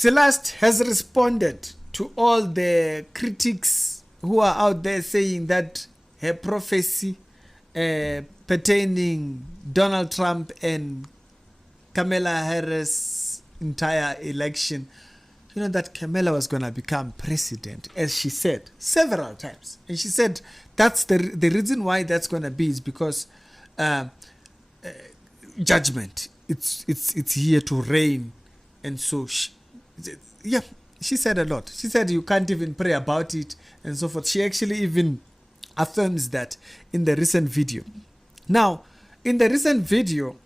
Celeste has responded to all the critics who are out there saying that her prophecy pertaining Donald Trump and Kamala Harris' entire election, that Kamala was going to become president, as she said several times. And she said that's the reason why that's going to be is because judgment, it's here to reign. And so she said a lot. She said you can't even pray about it and so forth. She actually even affirms that in the recent video. Now, in the recent video,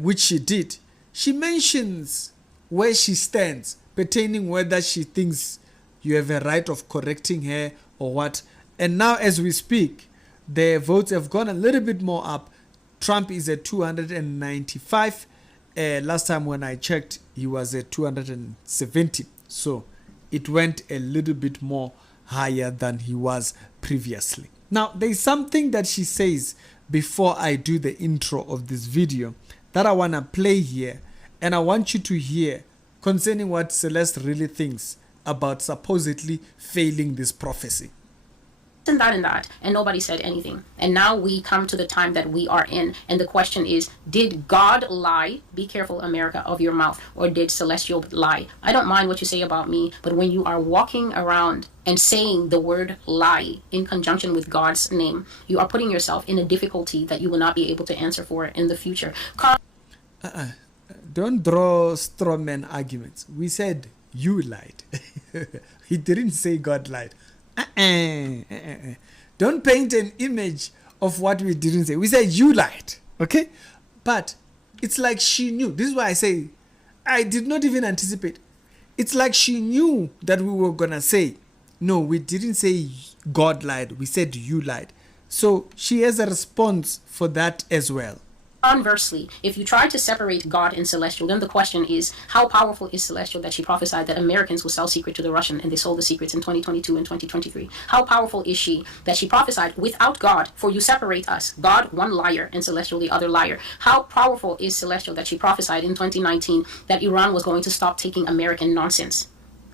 which she did, she mentions where she stands pertaining whether she thinks you have a right of correcting her or what. And now as we speak, the votes have gone a little bit more up. Trump is at 295. Last time when I checked, he was at 270. So it went a little bit more higher than he was previously. Now, there is something that she says before I do the intro of this video that I want to play here. And I want you to hear concerning what Celeste really thinks about supposedly failing this prophecy. And that, and nobody said anything. And now we come to the time that we are in, and the question is, did God lie? Be careful, America, of your mouth. Or did Celestial lie? I don't mind what you say about me, but when you are walking around and saying the word lie in conjunction with God's name, you are putting yourself in a difficulty that you will not be able to answer for in the future. Don't draw straw man arguments. We said you lied. He didn't say God lied. Don't paint an image of what we didn't say. We said you lied, okay? But it's like she knew. This is why I say I did not even anticipate. It's like she knew that we were gonna say, no, we didn't say God lied. We said you lied. So she has a response for that as well. Conversely, if you try to separate God and Celestial, then the question is, how powerful is Celestial that she prophesied that Americans will sell secret to the Russian, and they sold the secrets in 2022 and 2023? How powerful is she that she prophesied without God, for you separate us, God one liar and Celestial the other liar? How powerful is Celestial that she prophesied in 2019 that Iran was going to stop taking American nonsense?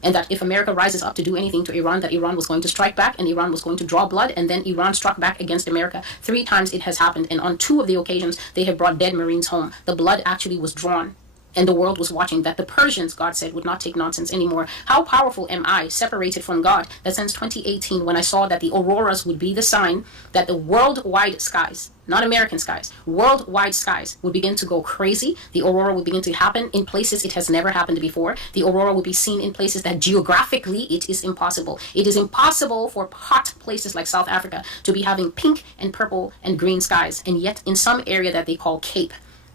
And that if America rises up to do anything to Iran, that Iran was going to strike back, and Iran was going to draw blood, and then Iran struck back against America. 3 times it has happened, and on 2 of the occasions, they have brought dead Marines home. The blood actually was drawn, and the world was watching that the Persians, God said, would not take nonsense anymore. How powerful am I, separated from God, that since 2018, when I saw that the auroras would be the sign that the worldwide skies, not American skies, worldwide skies would begin to go crazy. The aurora would begin to happen in places it has never happened before. The aurora would be seen in places that geographically it is impossible. It is impossible for hot places like South Africa to be having pink and purple and green skies. And yet in some area that they call Cape,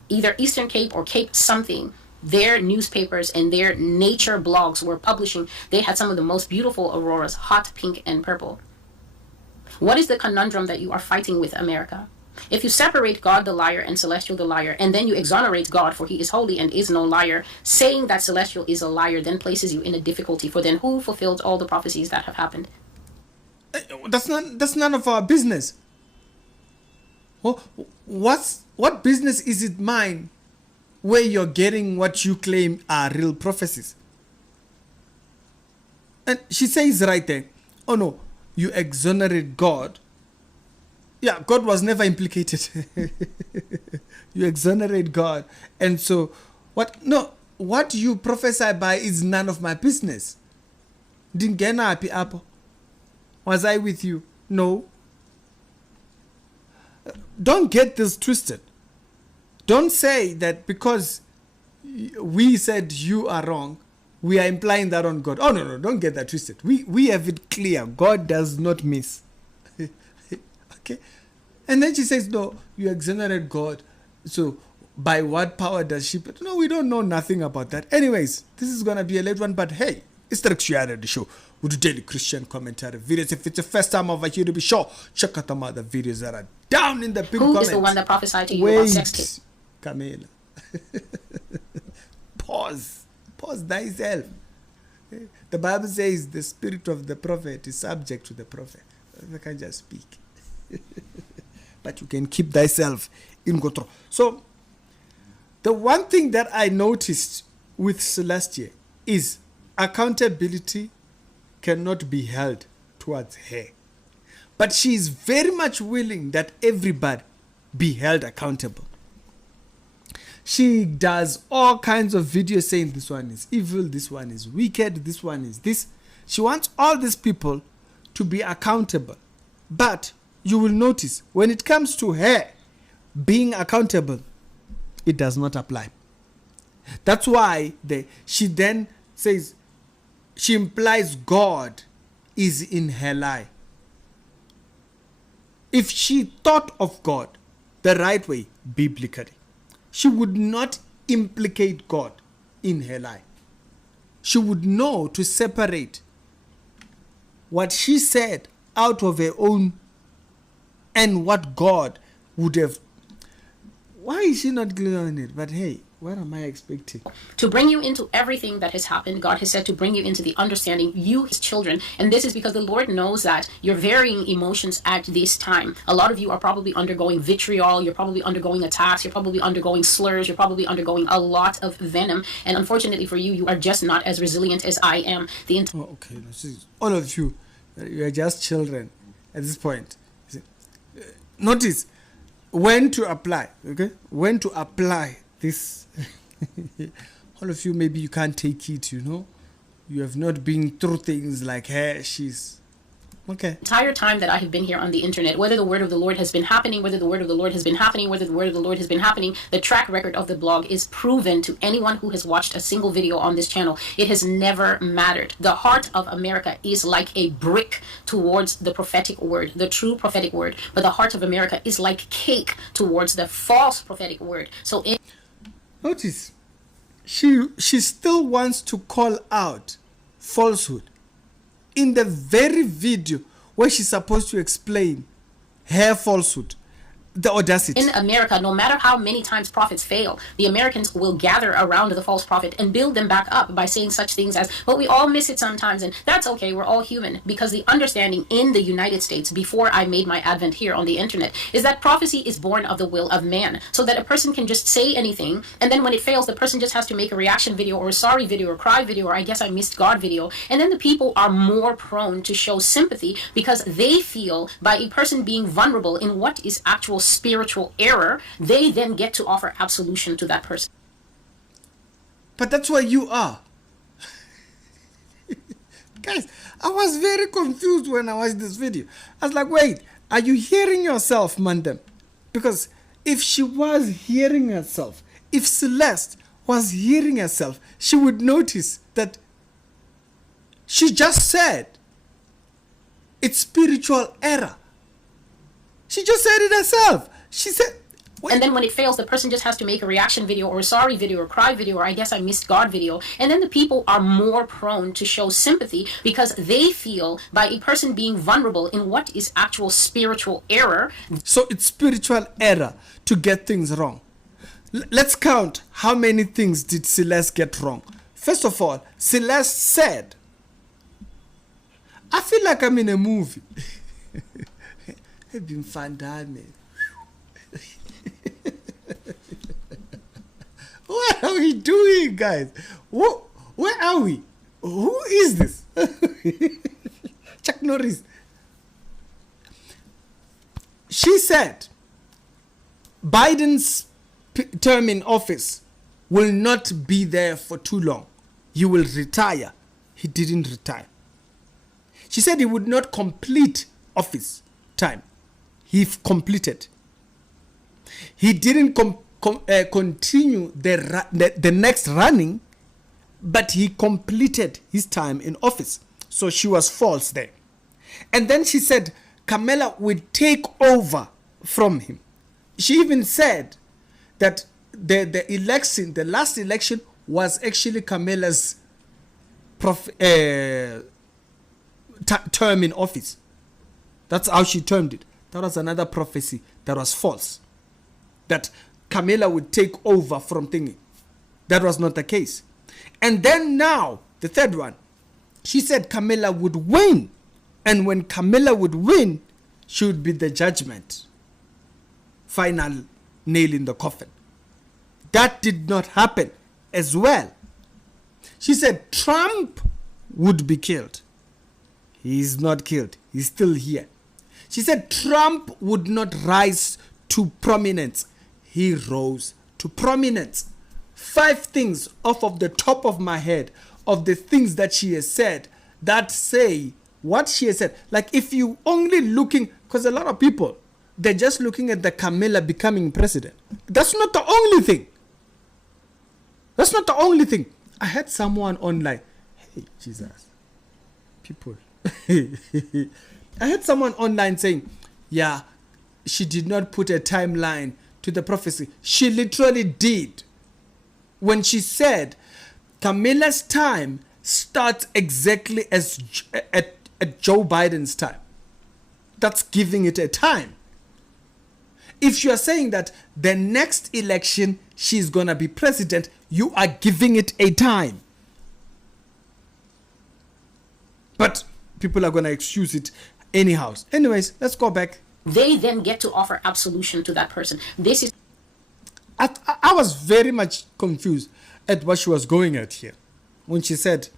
either Eastern Cape or Cape something, their newspapers and their nature blogs were publishing, they had some of the most beautiful auroras, hot pink and purple. What is the conundrum that you are fighting with, America? If you separate God the liar and Celestial the liar, and then you exonerate God, for he is holy and is no liar, saying that Celestial is a liar then places you in a difficulty. For then who fulfilled all the prophecies that have happened? That's none of our business. What business is it mine where you're getting what you claim are real prophecies? And she says right there, oh no, you exonerate God. Yeah, God was never implicated. You exonerate God. And so, what you prophesy by is none of my business. Dingena api apo. Was I with you? No. Don't get this twisted. Don't say that because we said you are wrong, we are implying that on God. Oh, no, don't get that twisted. We have it clear. God does not miss. Okay? And then she says, no, you exonerate God. So by what power does she? No, we don't know nothing about that. Anyways, this is going to be a late one, but hey, it's the Christianity show with daily Christian commentary videos. If it's the first time over here, to be sure, check out the other videos that are down in the pinned comments. Who is the one that prophesied to you about sex tape? Camila. Pause thyself. The Bible says the spirit of the prophet is subject to the prophet. I can't just speak. But you can keep thyself in control. So the one thing that I noticed with Celestia is accountability cannot be held towards her. But she is very much willing that everybody be held accountable. She does all kinds of videos saying this one is evil, this one is wicked, this one is this. She wants all these people to be accountable. But you will notice when it comes to her being accountable, it does not apply. That's why she then says, she implies God is in her lie. If she thought of God the right way, biblically, she would not implicate God in her lie. She would know to separate what she said out of her own and what God would have. Why is she not clear on it? But hey, what am I expecting? To bring you into everything that has happened, God has said to bring you into the understanding, you, his children. And this is because the Lord knows that you're varying emotions at this time. A lot of you are probably undergoing vitriol. You're probably undergoing attacks. You're probably undergoing slurs. You're probably undergoing a lot of venom. And unfortunately for you, you are just not as resilient as I am. Okay. All of you, you are just children at this point. Notice when to apply, okay? When to apply this. All of you, maybe you can't take it, you have not been through things like her. She's okay. Entire time that I have been here on the internet, whether the word of the Lord has been happening, whether the word of the Lord has been happening, whether the word of the Lord has been happening, the track record of the blog is proven to anyone who has watched a single video on this channel. It has never mattered. The heart of America is like a brick towards the prophetic word, the true prophetic word, but the heart of America is like cake towards the false prophetic word. So notice, she still wants to call out falsehood in the very video where she's supposed to explain her falsehood. The audacity. In America, no matter how many times prophets fail, the Americans will gather around the false prophet and build them back up by saying such things as, but we all miss it sometimes, and that's okay, we're all human. Because the understanding in the United States, before I made my advent here on the internet, is that prophecy is born of the will of man. So that a person can just say anything, and then when it fails, the person just has to make a reaction video or a sorry video or cry video or I guess I missed God video. And then the people are more prone to show sympathy because they feel by a person being vulnerable in what is actual spiritual error, they then get to offer absolution to that person. But that's where you are. Guys, I was very confused when I watched this video. I was like, wait, are you hearing yourself, Mandem? Because if she was hearing herself, if Celeste was hearing herself, she would notice that she just said it's spiritual error. She just said it herself. She said, wait. And then when it fails, the person just has to make a reaction video or a sorry video or cry video or I guess I missed God video. And then the people are more prone to show sympathy because they feel by a person being vulnerable in what is actual spiritual error. So it's spiritual error to get things wrong. Let's count how many things did Celeste get wrong. First of all, Celeste said, I feel like I'm in a movie. It's been fun, man. What are we doing, guys? Where are we? Who is this? Chuck Norris. She said Biden's term in office will not be there for too long. He will retire. He didn't retire. She said he would not complete office time. He completed. He didn't continue the next running, but he completed his time in office. So she was false there. And then she said Kamala would take over from him. She even said that the last election was actually Kamala's term in office. That's how she termed it. That was another prophecy that was false. That Kamala would take over from thingy. That was not the case. And then now, the third one, she said Kamala would win. And when Kamala would win, she would be the judgment. Final nail in the coffin. That did not happen as well. She said Trump would be killed. He is not killed. He's still here. She said Trump would not rise to prominence. He rose to prominence. 5 things off of the top of my head of the things that she has said that say what she has said. Like if you only looking, because a lot of people, they're just looking at the Kamala becoming president. That's not the only thing. That's not the only thing. I had someone online. Hey, Jesus. People. I had someone online saying, yeah, she did not put a timeline to the prophecy. She literally did. When she said, Kamala's time starts exactly as at Joe Biden's time. That's giving it a time. If you are saying that the next election she's going to be president, you are giving it a time. But people are going to excuse it anyhow. Anyways, let's go back. They then get to offer absolution to that person. This is... I was very much confused at what she was going at here. When she said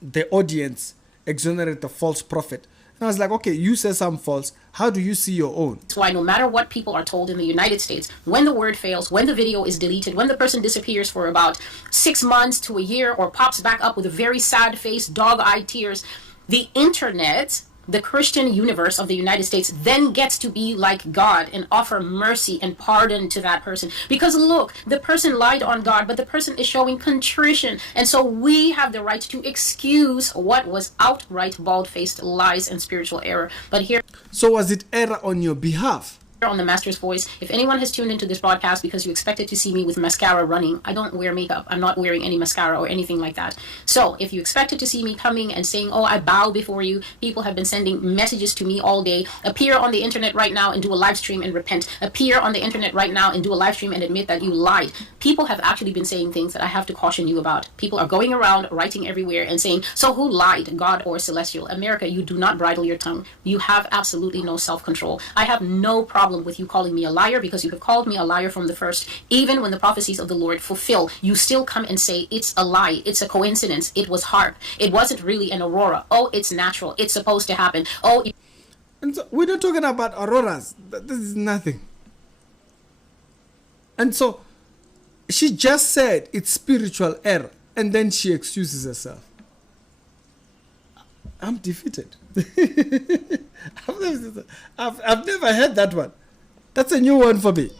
the audience exonerate the false prophet. And I was like, okay, you say some false. How do you see your own? That's why no matter what people are told in the United States, when the word fails, when the video is deleted, when the person disappears for about 6 months to a year or pops back up with a very sad face, dog-eyed tears, the internet, the Christian universe of the United States then gets to be like God and offer mercy and pardon to that person. Because look, the person lied on God, but the person is showing contrition. And so we have the right to excuse what was outright bald-faced lies and spiritual error. But here... So was it error on your behalf? On the Master's Voice, if anyone has tuned into this broadcast because you expected to see me with mascara running, I don't wear makeup. I'm not wearing any mascara or anything like that. So if you expected to see me coming and saying, oh, I bow before you, people have been sending messages to me all day. Appear on the internet right now and do a live stream and repent. Appear on the internet right now and do a live stream and admit that you lied. People have actually been saying things that I have to caution you about. People are going around writing everywhere and saying, so who lied, God or Celestial? America, you do not bridle your tongue. You have absolutely no self-control. I have no problem with you calling me a liar, because you have called me a liar from the first. Even when the prophecies of the Lord fulfill, you still come and say it's a lie, it's a coincidence, it was HARP, it wasn't really an aurora, oh, it's natural, it's supposed to happen, oh. And so we're not talking about auroras. This is nothing. And so she just said it's spiritual error, and then she excuses herself. I'm defeated. I've never heard that one. That's a new one for me.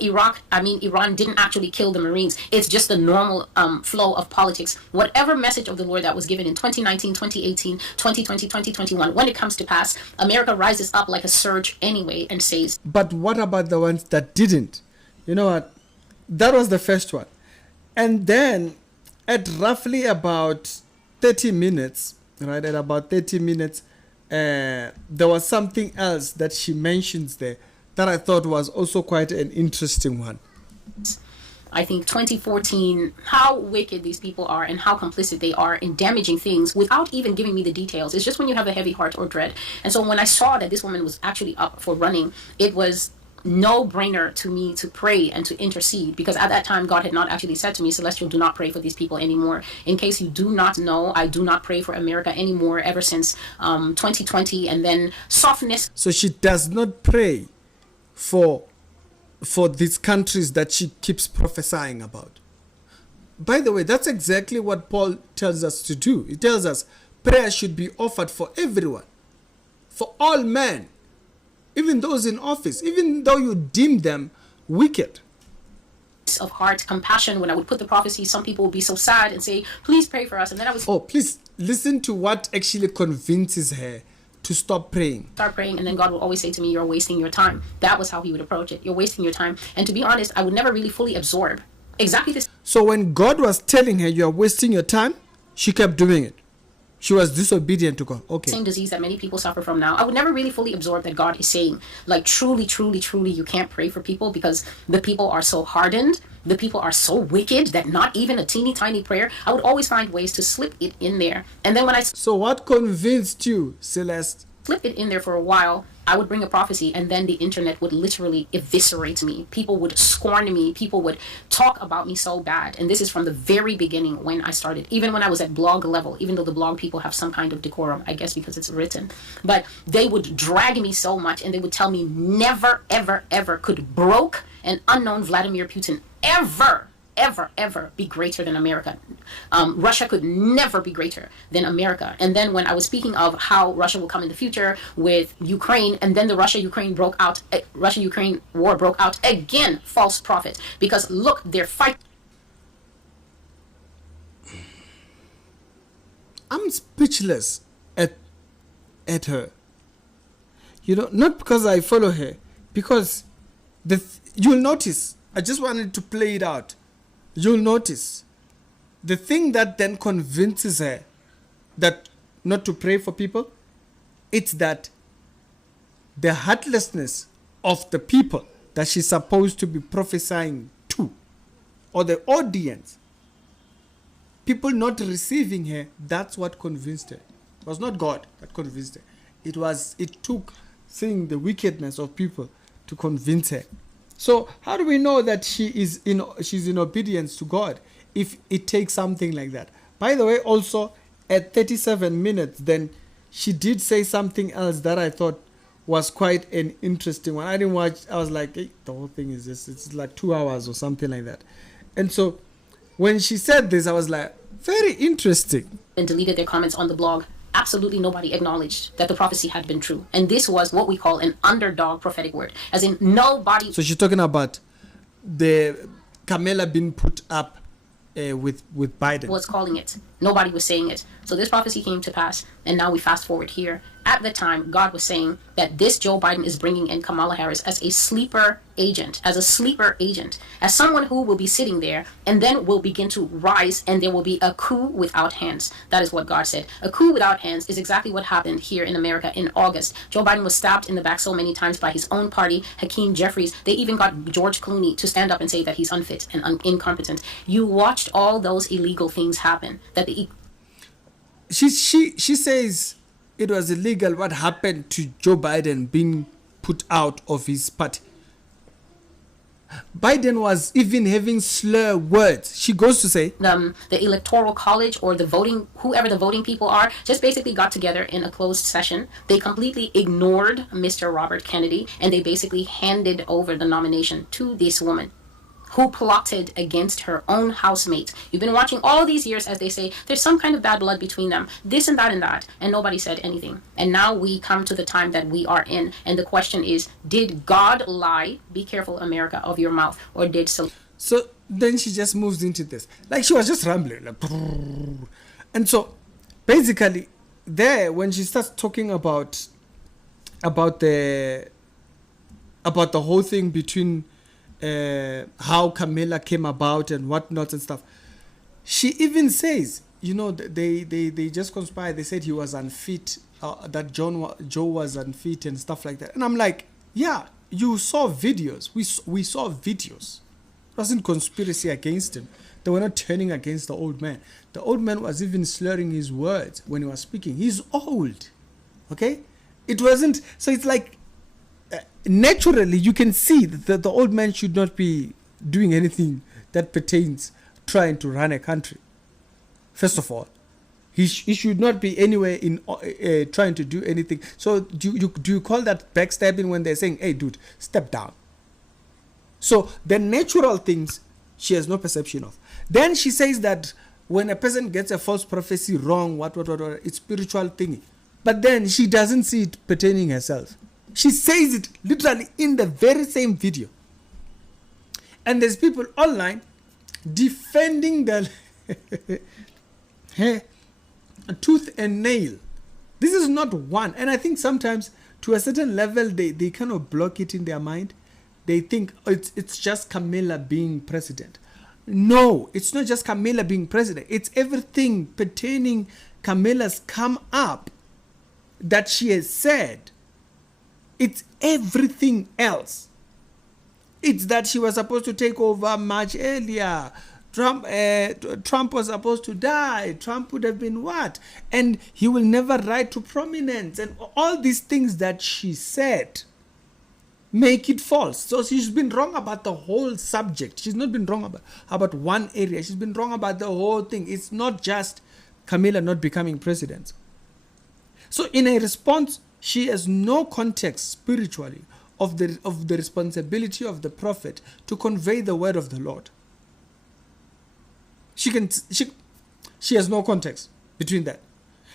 Iran didn't actually kill the Marines. It's just the normal flow of politics. Whatever message of the Lord that was given in 2019, 2018, 2020, 2021, when it comes to pass, America rises up like a surge anyway and says... But what about the ones that didn't? You know what? That was the first one. And then at roughly about 30 minutes, right, there was something else that she mentions there that I thought was also quite an interesting one. I think 2014, how wicked these people are and how complicit they are in damaging things without even giving me the details. It's just when you have a heavy heart or dread. And so when I saw that this woman was actually up for running, it was no-brainer to me to pray and to intercede, because at that time God had not actually said to me, Celestial, do not pray for these people anymore. In case you do not know, I do not pray for America anymore ever since 2020, and then softness. So she does not pray for these countries that she keeps prophesying about. By the way, that's exactly what Paul tells us to do. He tells us prayer should be offered for everyone, for all men, even those in office, even though you deem them wicked. Of heart, compassion. When I would put the prophecy, some people would be so sad and say, please pray for us. And then I would... Oh, please listen to what actually convinces her to stop praying. Start praying, and then God will always say to me, you're wasting your time. That was how he would approach it. You're wasting your time. And to be honest, I would never really fully absorb exactly this. So when God was telling her you're wasting your time, she kept doing it. She was disobedient to God. Okay. Same disease that many people suffer from now. I would never really fully absorb that God is saying, like, truly, truly, truly, you can't pray for people because the people are so hardened. The people are so wicked that not even a teeny tiny prayer. I would always find ways to slip it in there. And then when I... So what convinced you, Celeste, flip it in there for a while, I would bring a prophecy, and then the internet would literally eviscerate me. People would scorn me. People would talk about me so bad. And this is from the very beginning when I started, even when I was at blog level, even though the blog people have some kind of decorum, I guess because it's written. But they would drag me so much, and they would tell me never, ever, ever could broke and unknown Vladimir Putin ever be greater than America. Russia could never be greater than America. And then when I was speaking of how Russia will come in the future with Ukraine, and then the Russia-Ukraine war broke out again, false prophet. Because look, they're fighting. I'm speechless at her. You know, not because I follow her, because you'll notice, I just wanted to play it out. You'll notice the thing that then convinces her that not to pray for people, it's that the heartlessness of the people that she's supposed to be prophesying to, or the audience, people not receiving her, that's what convinced her. It was not God that convinced her. It took seeing the wickedness of people to convince her. So how do we know that she's in obedience to God if it takes something like that? By the way, also at 37 minutes, then she did say something else that I thought was quite an interesting one. I didn't watch. I was like, hey, the whole thing is just, it's like 2 hours or something like that. And so when she said this, I was like, very interesting. And deleted their comments on the blog. Absolutely nobody acknowledged that the prophecy had been true. And this was what we call an underdog prophetic word. As in, nobody... So she's talking about the Kamala being put up with Biden. Was calling it. Nobody was saying it. So this prophecy came to pass. And now we fast forward here. At the time, God was saying that this Joe Biden is bringing in Kamala Harris as a sleeper agent, as someone who will be sitting there and then will begin to rise, and there will be a coup without hands. That is what God said. A coup without hands is exactly what happened here in America in August. Joe Biden was stabbed in the back so many times by his own party, Hakeem Jeffries. They even got George Clooney to stand up and say that he's unfit and incompetent. You watched all those illegal things happen. She says it was illegal what happened to Joe Biden being put out of his party. Biden was even having slur words. She goes to say the electoral college or the voting, whoever the voting people are, just basically got together in a closed session. They completely ignored Mr. Robert Kennedy, and they basically handed over the nomination to this woman who plotted against her own housemate. You've been watching all these years as they say there's some kind of bad blood between them, this and that, and nobody said anything. And now we come to the time that we are in, and the question is, did God lie? Be careful, America, of your mouth. Or did so then she just moves into this, like she was just rambling, like, and so basically there when she starts talking about the whole thing between how Kamala came about and whatnot and stuff. She even says, you know, they just conspired. They said he was unfit, that Joe was unfit and stuff like that. And I'm like, yeah, you saw videos. We saw videos. It wasn't conspiracy against him. They were not turning against the old man. The old man was even slurring his words when he was speaking. He's old, okay? It wasn't, so it's like, naturally, you can see that the old man should not be doing anything that pertains trying to run a country. First of all, he should not be anywhere in trying to do anything. So do you call that backstabbing when they're saying, hey, dude, step down? So the natural things she has no perception of. Then she says that when a person gets a false prophecy wrong, what, it's spiritual thingy. But then she doesn't see it pertaining herself. She says it literally in the very same video. And there's people online defending the tooth and nail. This is not one. And I think sometimes to a certain level, they kind of block it in their mind. They think it's just Kamala being president. No, it's not just Kamala being president. It's everything pertaining Kamala's come up that she has said. It's everything else. It's that she was supposed to take over much earlier Trump was supposed to die. Trump would have been what? And he will never rise to prominence. And all these things that she said make it false. So she's been wrong about the whole subject. She's not been wrong about one area. She's been wrong about the whole thing. It's not just Camilla not becoming president. So in a response, she has no context spiritually of the responsibility of the prophet to convey the word of the Lord. She has no context between that.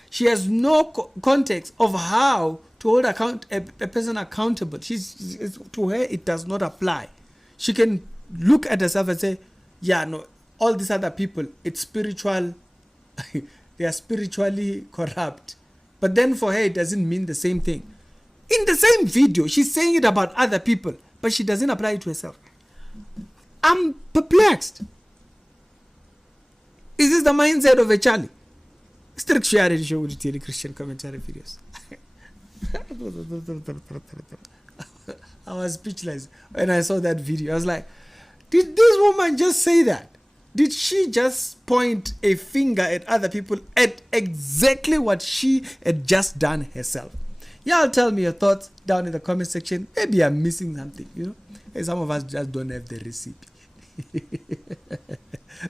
She has no context of how to hold a person accountable. To her, it does not apply. She can look at herself and say, yeah, no, all these other people, it's spiritual, they are spiritually corrupt. But then for her, it doesn't mean the same thing. In the same video, she's saying it about other people, but she doesn't apply it to herself. I'm perplexed. Is this the mindset of a Charlie? Strict sharing show with the Christian commentary videos. I was speechless when I saw that video. I was like, did this woman just say that? Did she just point a finger at other people at exactly what she had just done herself? Y'all tell me your thoughts down in the comment section. Maybe I'm missing something, you know? And some of us just don't have the recipe.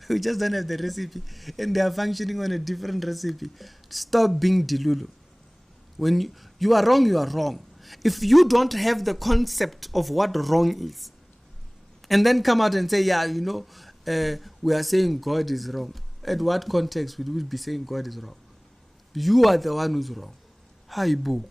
We just don't have the recipe, and they are functioning on a different recipe. Stop being delulu. When you are wrong, you are wrong. If you don't have the concept of what wrong is, and then come out and say, yeah, you know, we are saying God is wrong. At what context would we be saying God is wrong? You are the one who's wrong. Hi, boo.